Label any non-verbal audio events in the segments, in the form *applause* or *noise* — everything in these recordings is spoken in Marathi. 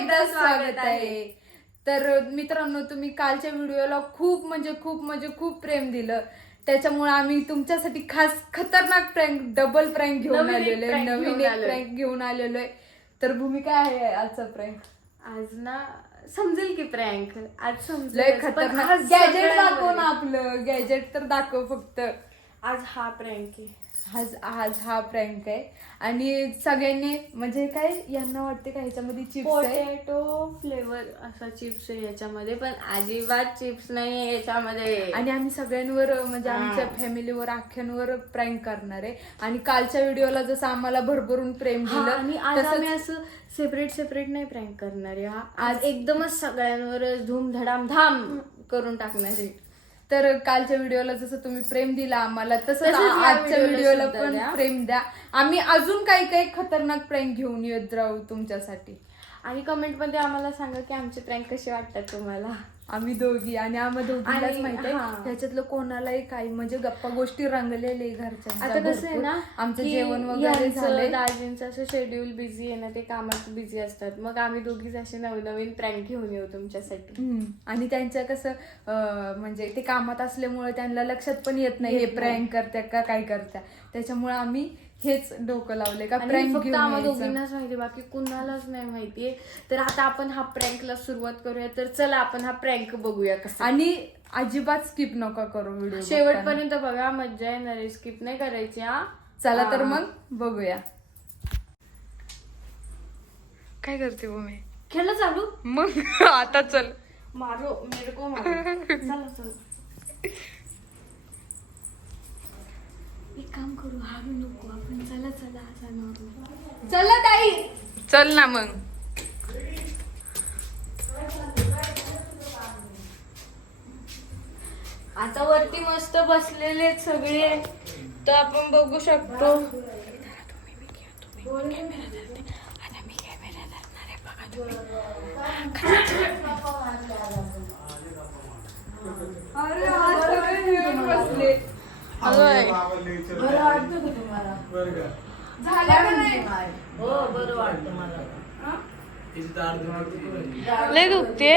एकदा स्वागत आहे. तर मित्रांनो तुम्ही कालच्या व्हिडिओला खूप म्हणजे खूप म्हणजे खूप प्रेम दिलं. त्याच्यामुळे आम्ही तुमच्यासाठी खास खतरनाक प्रँक डबल प्रँक घेऊन नवीन एक आलेलो आहे. prank नवीन घेऊन एक आलोय. प्रँक घेऊन आलेलो आहे. तर भूमिका आहे आजचा प्रँक आज ना समजेल की प्रँक आज लय समजेल पण खतरनाक. आज गॅजेट सगळ्यांवर दाखव ना आहे. आपलं. गॅजेट तर दाखव फक्त. आज हा प्रँक आहे. आज आज हा प्रँक आहे. आणि सगळ्यांनी म्हणजे काय यांना वाटते का ह्याच्यामध्ये चिप्स आहे? पोटॅटो फ्लेवर असा चिप्स आहे याच्यामध्ये पण अजिबात चिप्स नाही आहे याच्यामध्ये. आणि आम्ही सगळ्यांवर म्हणजे. आमच्या फॅमिलीवर आख्यांवर प्रँक करणार आहे. आणि कालच्या व्हिडिओला जसं आम्हाला भरभरून प्रेम दिलं आणि आज आम्ही असं सेपरेट सेपरेट नाही प्रँक करणार आहे हा आज एकदमच सगळ्यांवर धूम धडाम धाम करून टाकणार आहे. तर कालच्या व्हिडिओला जसं तुम्ही प्रेम दिला आम्हाला तसंच तसंच या आजच्या व्हिडिओला व्हिडिओला सुद्धा पण द्या. प्रेम द्या. आम्ही अजून काही काही खतरनाक प्रँक घेऊन येत राहू तुमच्यासाठी. आणि कमेंटमध्ये आम्हाला सांगा की आमचे प्रँक कसे वाटतात तुम्हाला? आम्ही दोघी आणि आम्हा दोघीलाच आणि- माहीत आहे. त्याच्यातलं कोणालाही काही म्हणजे गप्पा गोष्टी रंगलेले घरच्या आता कसं आहे ना आमचं की जेवण वगैरे यांचं, झालंय दाजींचं असं शेड्यूल बिझी आहे ना ते कामात बिझी असतात मग आम्ही दोघीच असे नवनवीन प्रँक घेऊन येऊ तुमच्यासाठी हम्म. आणि त्यांच्या कसं अं, म्हणजे ते कामात असल्यामुळे त्यांना लक्षात पण येत नाही हे येत नाही. प्रँक करत्या का काय करत्या त्याच्यामुळे आम्ही हेच डोकं लावले का आणि प्रँक फक्त घेऊन आम्हाला यायचं. दोघींनाच माहिती बाकी कुणालाच नाही माहितीये. तर आता आपण हा प्रँकला सुरुवात करूया. तर चला आपण हा प्रँक बघूया कसा. आणि अजिबात स्किप नका करू व्हिडिओ शेवटपर्यंत बघा मज्जा येणार आहे. स्किप नाही करायची हा. चला तर हा. मग बघूया. काय करते मी? खेळलं चालू? मग आता चल. मारो मेरे को मारो. चला चला. *laughs* एक काम करू हारू नको. चला ताई. चल ना मग. आता वरती मस्त बसलेले आहेत सगळे. तर आपण बघू शकतो. अरे नाही. लय दुखते.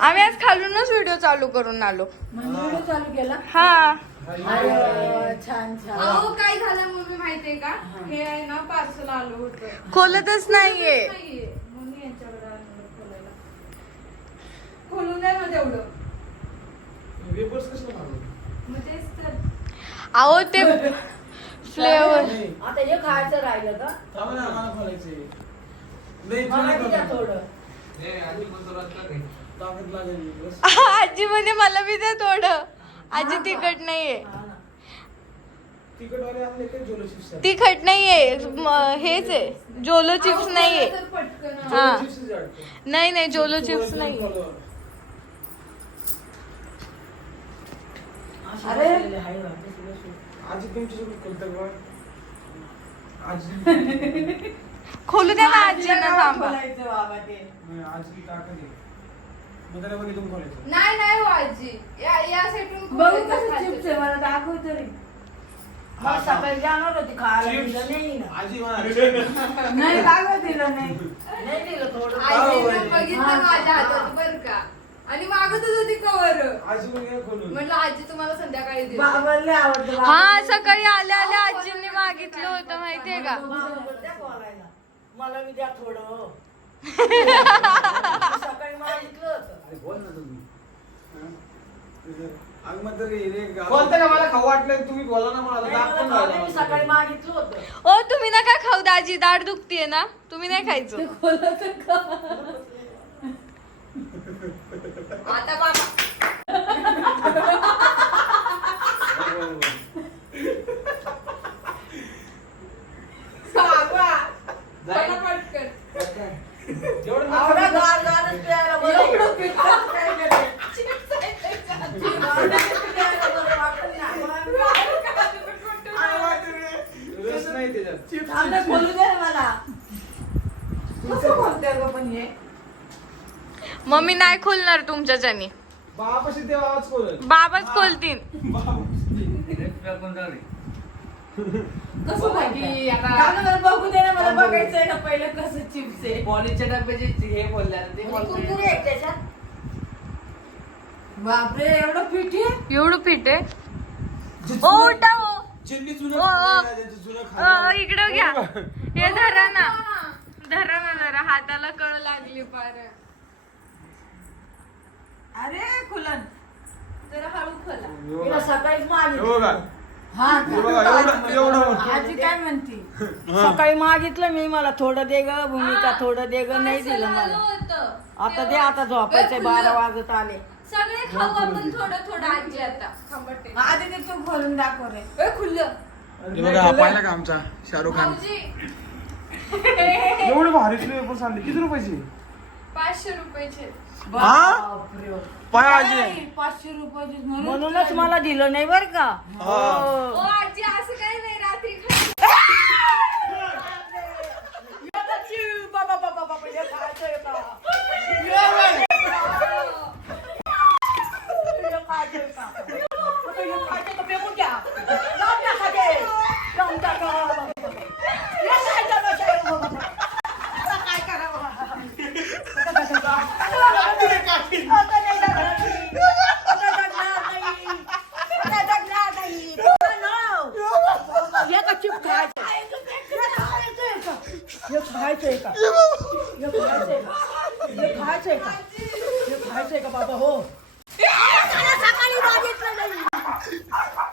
आम्ही आज खालूनच व्हिडिओ चालू करून आलो. हा. अहो काय झालं मम्मी माहितीये का? हे. आहे ना पार्सल आलं होतं. खोलतच नाहीये. म्हणून यांच्याकडे खोलायला. खोलून द्या ना तेवढं. मग तेच तर. अहो ते *laughs* फ्लेवर आता हे खायचं राहिलं का? मला द्या थोडं आजी म्हणे मला बी द्या थोडं आजी तिखट नाहीये. तिखट नाहीये. म- हेच आहे. जोलो चिप्स नाहीये. तर पटकन. हा. नाही नाही जोलो चिप्स नाही अरे. आजी तुमच्यासोबत खोलतं का आजी. खोलू द्या ना आजींना थांबा. बोलायचं बाबा ते. नाही, आजी ताकद आहे मग त्याला बघ इथून खोलायचं. नाही नाही हो आजी. या या साईडून बघू कसं. चिप्स आहे मला दाखव तरी हा, मग सकाळी जाणार होती खायला दिलं नाही ना आजी म्हणा. नाही दाखव दिलं नाही. नाही दिलं थोडं. आजीनं बघितलं माझ्या हातात बर का? आणि मागतच होती कवर आजी पण घ्या खोलून. म्हटलं आजी तुम्हाला संध्याकाळी देते. बाबाला लय आवडतं हा सकाळी आल्या आल्या आजींनी मागितलं होतं माहितीये का? बाबाला द्या बोलायला. मला मी द्या थोडं. हो. *laughs* सकाळी मागितलं होतं. अरे बोल ना तुम्ही. अग मग तरी बोलतं का? मला खाऊ वाटलं तुम्ही बोला ना मला नाही, दाखवून मला खाऊ दे, मी राहिला सकाळी मला. मागितलं होतं. ओ तुम्ही नका खाऊ दाजी दाढ दुखतीये ना. तुम्ही नाही खायचं. आता बाबा मम्मी नाही खोलणार तुमच्याच्यानी बापाशी देवा आवाज बाबाच खोलतीन कसं आता- बघू दे ना मला बघायचंय ना पहिलं कसं चिप्स आहे डब्याचे हे बोलल्या ते बोलतोय. कुरकुरे आहेत त्याच्यात. बापरे एवढं पिठी आहे? एवढं पीठ आहे? ओ उठा. चिल्ली जुनं ओ. जुनं खाल्लं. इकडं घ्या. हे. धरा ना. धरा ना जरा हाताला कळ लागली पार अरे खुलन. जरा हळू खोला. हे तिला बघा. सकाळीच हे मागितलं बघा. हा हे बघा, एवढं एवढं आजी काय म्हणती? सकाळी मागितलं मी मला थोडं दे ग भूमिका थोडं दे ग नाही दिलं मला. आता दे आता झोपायचे बारा वाजत आले. सगळे खाऊ आपण थोडं थोडं आजी आता. खंबटे आधी ते तू खोलून दाखव रे. ए, खुल्लं हे बघा हा पाहिला का आमचा शाहरुख खान? भाऊजी. एवढे भारी किती रुपयाची? पाचशे रुपयाचे. बापरे. पाचशे? रुपयाची म्हणूनच मला दिलं नाही बर का. ओ हो. आजी असं काही नाही रात्री खा. बाबा, बाबा, बाबा, हे खायचंय का? हे खायचंय का? आता हे खायचंय का? फेकून द्या. लावून टाका ते. लावून टाका. हे खायचं नसेल बाबा. आता काय करावं? आता नाही जगणार मी. आता जगणार नाही. आता जगणार नाही. पोरांनो, हे का चिप खायचं? हे खायचंय का? हे खायचंय का? हे खायचंय का? हे खायचंय का? हे खायचंय का बाबा हो सकाळी मागितलं नाही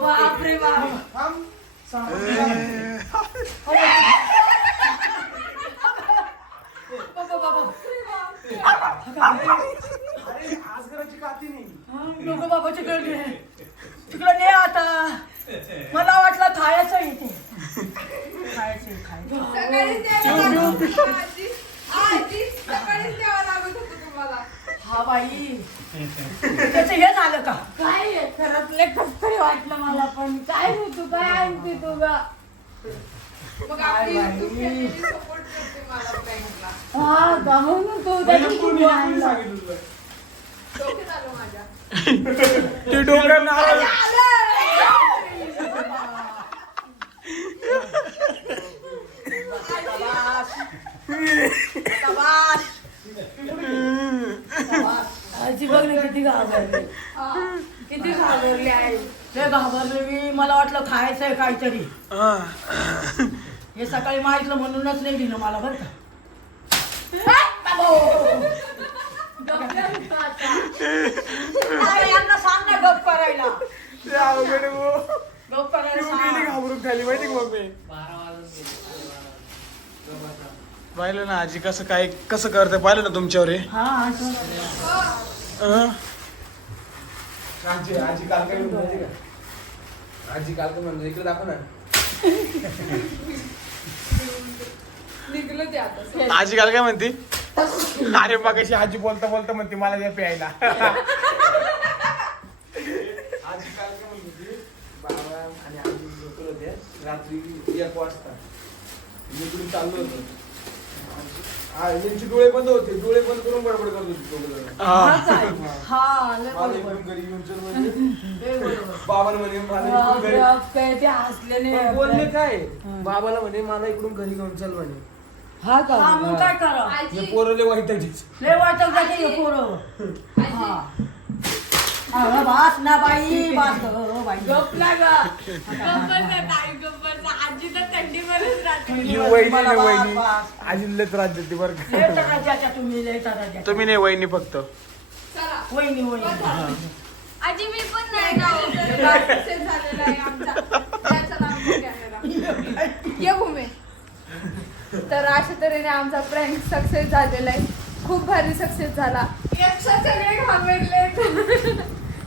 बापरे बाप नको बाबाची गर्दी आहे तिकडे ने आता मला वाटलं खायचं इथे खायचं खायचं सकाळीच द्यावं लागत होतं, आजी आजी सकाळीच द्यावं लागत होतं तुम्हाला हा बाई. त्याचं हे झालं का? काय आहे? घरातले कसतरी वाटलं मला पण. काय रे तू? काय आणते तू ग? मग आपली YouTube family support करते मला prank ला. हा का म्हणून तू त्याची कोणी चिमणी आणलं. सांगितलं तुला? डोक्यात आलं माझ्या. *laughs* ते डोक्यात नारळ आजी *laughs* बघ ना किती घाबरली. किती घाबरली आहे ते घाबरले मी. मला वाटलं खायचंय काहीतरी. हे. सकाळी माहितलं म्हणूनच नाही दिलं मला बरं का. यांना सांग ना गप करायला. गप करायला. घाबरून खाली. माहिती मग मी. पाहिलं ना आजी कसं काय कसं करते? पाहिलं ना तुमच्यावर हे? आजी आजी काल काय म्हणते माहिती का? आजी काल काय म्हणते? इकडे दाखव ना. आजी काल काय म्हणते? अरे मग आजी बोलता बोलता म्हणते मला द्या प्यायला. आजी काल काय म्हणत? बाबा आणि आजी झोपले होते. रात्री एक वाजता. मी इकडून चाललो होतो. हा यांचे डोळे बंद होते. डोळे बंद करून बडबड करत होते दोघं जण. हा. काय? हा लय मला बरोबर. इकडून घरी घेऊन चल म्हणजे. *laughs* लय बरोबर. बाबाला म्हणे मला इकडून घरी काय ते पण बोलले काय हं. बाबाला म्हणे मला इकडून घरी घेऊन चल म्हणे. हा का? हा, मग काय करा? हे पोरले वाईटाचीच लय वाटत का ते पोरं. हा. हा, ना *laughs* बाई. बाई ताई आजी तर थंडीमध्येच राहते. ही वहिनी मला नाही बास, वहिनी बास. आजीला त्रास देते बरं लय का तराज्याच्या तुम्ही लय तराज्याच्या. तुम्ही नाही वहिनी फक्त. चला. वहिनी वहिनी. आजी मी पण नाही ना झालेला आहे आमचा. ये भूमे. तर अशा तऱ्हेने आमचा प्रँक सक्सेस झालेला आहे. खूप भारी सक्सेस झाला. सगळे घाबरले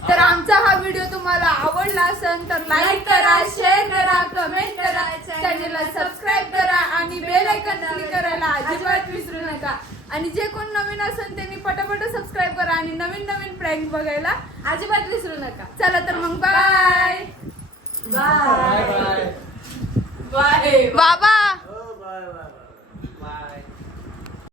तर आमचा हा व्हिडिओ तुम्हाला आवडला असेल तर लाईक करा शेअर करा कमेंट करा. चॅनलला सबस्क्राईब करा आणि बेल आयकन क्लिक करायला अजिबात विसरू नका. आणि जे कोण नवीन असेल त्यांनी पटापट सबस्क्राईब करा आणि नवीन नवीन प्रँक बघायला अजिबात विसरू नका. चला तर मग बाय बाय बाय बाय बाबा.